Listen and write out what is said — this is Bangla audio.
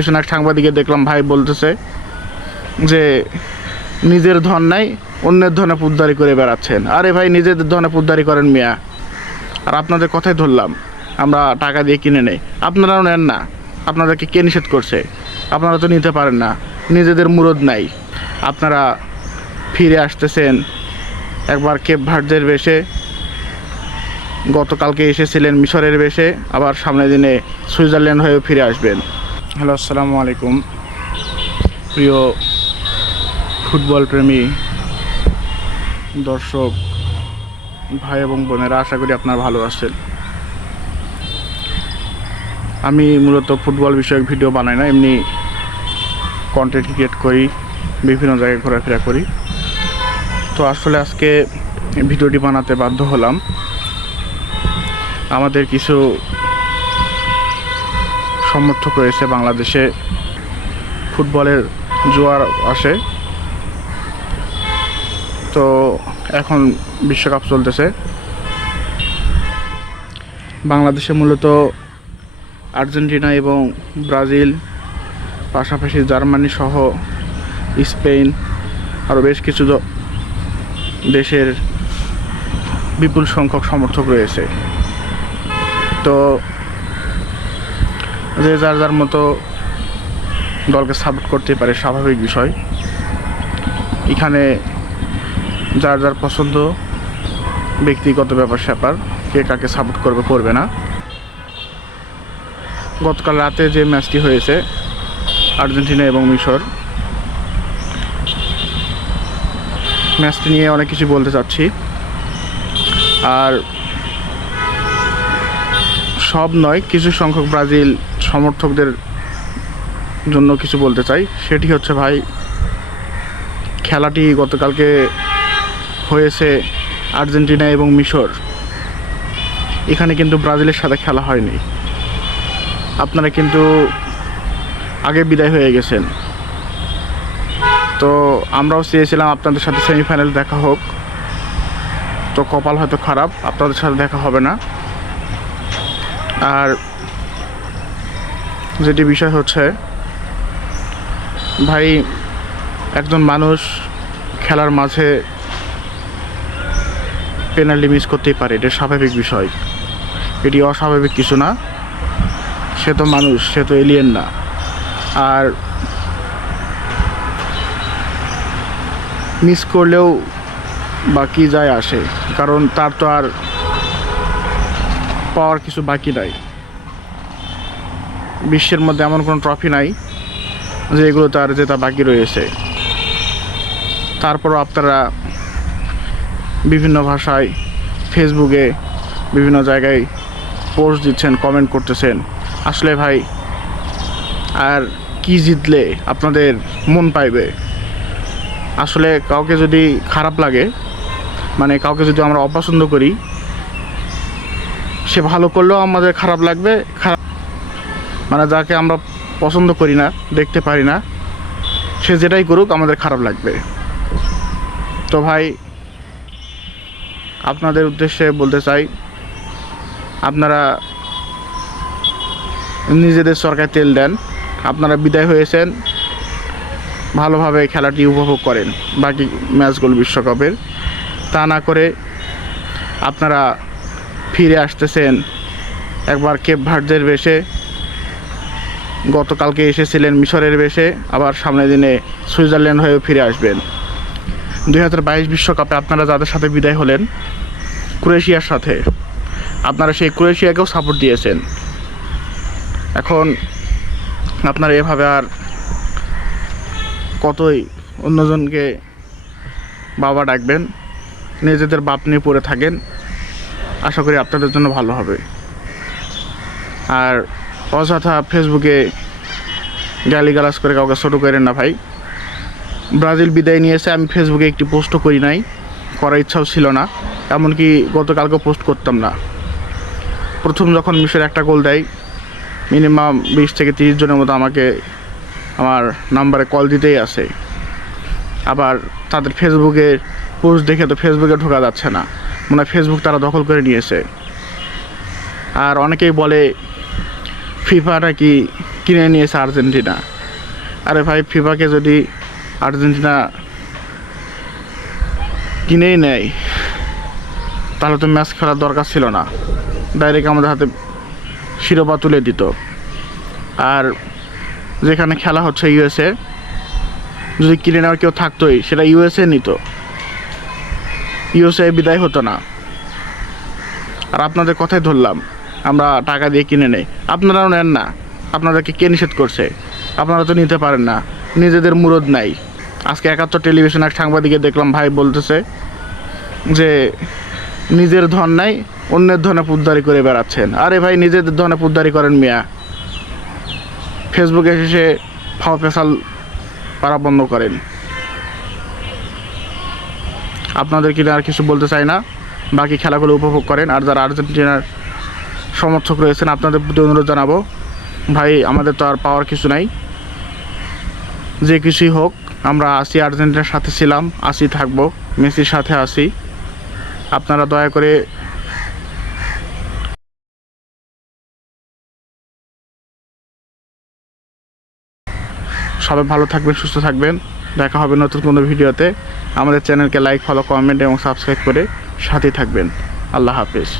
এক সাংবাদিকে দেখলাম ভাই বলতেছে যে নিজের ধন নাই অন্যের ধনে পুদ্দারি করে বেড়াচ্ছেন। আরে ভাই নিজেদের ধনে পুদ্দারি করেন মিয়া, আর আপনাদের কথাই ধরলাম আমরা টাকা দিয়ে কিনে নেই, আপনারাও নেন না। আপনাদেরকে কে নিষেধ করছে? আপনারা তো নিতে পারেন না, নিজেদের মুরদ নাই। আপনারা ফিরে আসতেছেন একবার কেপ ভার্দের বেশে, গতকালকে এসেছিলেন মিশরের বেশে, আবার সামনের দিনে সুইজারল্যান্ড হয়েও ফিরে আসবেন। হ্যালো, আসসালামু আলাইকুম প্রিয় ফুটবল প্রেমী দর্শক ভাই এবং বোনেরা, আশা করি আপনারা ভালো আছেন। আমি মূলত ফুটবল বিষয়ক ভিডিও বানাই না, এমনি কন্টেন্ট ক্রিয়েট করি, বিভিন্ন জায়গায় ঘোরাফেরা করি। তো আসলে আজকে ভিডিওটি বানাতে বাধ্য হলাম। আমাদের কিছু সমর্থক রয়েছে বাংলাদেশে, ফুটবলের জোয়ার আসে, তো এখন বিশ্বকাপ চলতেছে। বাংলাদেশে মূলত আর্জেন্টিনা এবং ব্রাজিল, পাশাপাশি জার্মানি সহ স্পেন, আরও বেশ কিছু দেশের বিপুল সংখ্যক সমর্থক রয়েছে। তো যে যার যার মতো দলকে সাপোর্ট করতে পারে, স্বাভাবিক বিষয়। এখানে যার যার পছন্দ, ব্যক্তিগত ব্যাপার স্যাপার, কে কাকে সাপোর্ট করবে করবে না। গতকাল রাতে যে ম্যাচটি হয়েছে আর্জেন্টিনা এবং মিশর, ম্যাচটি নিয়ে অনেক কিছু বলতে চাচ্ছি। আর সব নয়, কিছু সংখ্যক ব্রাজিল সমর্থকদের জন্য কিছু বলতে চাই। সেটি হচ্ছে, ভাই, খেলাটি গতকালকে হয়েছে আর্জেন্টিনা এবং মিশর, এখানে কিন্তু ব্রাজিলের সাথে খেলা হয়নি। আপনারা কিন্তু আগে বিদায় হয়ে গেছেন। তো আমরাও চেয়েছিলাম আপনাদের সাথে সেমিফাইনাল দেখা হোক, তো কপাল হয়তো খারাপ, আপনাদের সাথে দেখা হবে না। আর যেটি বিষয় হচ্ছে, ভাই, একজন মানুষ খেলার মাঝে পেনাল্টি মিস করতেই পারে, এটা স্বাভাবিক বিষয়, এটি অস্বাভাবিক কিছু না। সে তো মানুষ, সে তো এলিয়েন না। আর মিস করলেও বা কি যায় আসে, কারণ তার তো আর পাওয়ার কিছু বাকি নাই। বিশ্বের মধ্যে এমন কোনো ট্রফি নাই যে এগুলো তার জেতা বাকি রয়েছে। তারপরও আপনারা বিভিন্ন ভাষায়, ফেসবুকে, বিভিন্ন জায়গায় পোস্ট দিচ্ছেন, কমেন্ট করতেছেন। আসলে ভাই, আর কি জিতলে আপনাদের মন পাইবে? আসলে কাউকে যদি খারাপ লাগে, মানে কাউকে যদি আমরা অপছন্দ করি, সে ভালো করলেও আমাদের খারাপ লাগবে। খারাপ মানে যাকে আমরা পছন্দ করি না, দেখতে পারি না, সে যেটাই করুক আমাদের খারাপ লাগবে। তো ভাই, আপনাদের উদ্দেশ্যে বলতে চাই, আপনারা নিজেদের সরকার তেল দেন। আপনারা বিদায় হয়েছেন, ভালোভাবে খেলাটি উপভোগ করেন বাকি ম্যাচগুলো বিশ্বকাপের। তা না করে আপনারা ফিরে আসতেছেন একবার কেপ ভার্দের বেশে, গতকালকে এসেছিলেন মিশরের বেশে, আবার সামনের দিনে সুইজারল্যান্ড হয়েও ফিরে আসবেন। 2022 বিশ্বকাপে আপনারা যাদের সাথে বিদায় হলেন, ক্রোয়েশিয়ার সাথে, আপনারা সেই ক্রোয়েশিয়াকেও সাপোর্ট দিয়েছেন। এখন আপনারা এভাবে আর কতই অন্যজনকে বাবা ডাকবেন? নিজেদের বাপ নিয়ে পড়ে থাকেন, আশা করি আপনাদের জন্য ভালো হবে। আর অযথা ফেসবুকে গালিগালাজ করে কাউকে ছোটো করেন না ভাই। ব্রাজিল বিদায় নিয়েছে, আমি ফেসবুকে একটি পোস্টও করি নাই, করার ইচ্ছাও ছিল না, এমনকি গতকালকে পোস্ট করতাম না। প্রথম যখন মিশর একটা গোল দেয়, মিনিমাম 20 থেকে 30 জনের মতো আমাকে আমার নাম্বারে কল দিতেই আসে। আবার তাদের ফেসবুকের পোস্ট দেখে তো ফেসবুকে ঢোকা যাচ্ছে না, মনে হয় ফেসবুক তারা দখল করে নিয়েছে। আর অনেকেই বলে ফিফা নাকি কিনে নিয়েছে আর্জেন্টিনা। আরে ভাই, ফিফাকে যদি আর্জেন্টিনা কিনেই নেয় তাহলে তো ম্যাচ খেলার দরকার ছিল না, ডাইরেক্ট আমাদের হাতে শিরোপা তুলে দিত। আর যেখানে খেলা হচ্ছে ইউএসএ, যদি কিনে নেওয়ার কেউ থাকতোই সেটা ইউএসএ নিত, ইউএসএ বিদায় হতো না। আর আপনাদের কথাই ধরলাম, আমরা টাকা দিয়ে কিনে নেই, আপনারাও নেন না। আপনাদেরকে কে নিষেধ করছে? আপনারা তো নিতে পারেন না, নিজেদের মুরদ নাই। আজকে 71 টেলিভিশন এক সাংবাদিকে দেখলাম, ভাই বলতেছে যে নিজের ধন নাই, অন্যের ধনে পুদ্দারি করে বেড়াচ্ছেন। আরে ভাই, নিজেদের ধনে পুদ্দারি করেন মিয়া, ফেসবুকে এসে ফাও পেশাল পারা বন্ধ করেন। আপনাদের কিনা আর কিছু বলতে চাই না, বাকি খেলাগুলো উপভোগ করেন। আর যারা আর্জেন্টিনার সমর্থক রয়েছেন আপনাদের প্রতি অনুরোধ জানাবো, ভাই আমাদের তো আর পাওয়ার কিছু নাই, যে কিছুই হোক আমরা আসি, আর্জেন্টিনার সাথে ছিলাম, আসি, থাকবো, মেসির সাথে আসি। আপনারা দয়া করে সবাই ভালো থাকবেন, সুস্থ থাকবেন। দেখা হবে নতুন কোনো ভিডিওতে। আমাদের চ্যানেলকে লাইক, ফলো, কমেন্ট এবং সাবস্ক্রাইব করে সাথে থাকবেন। আল্লাহ হাফেজ।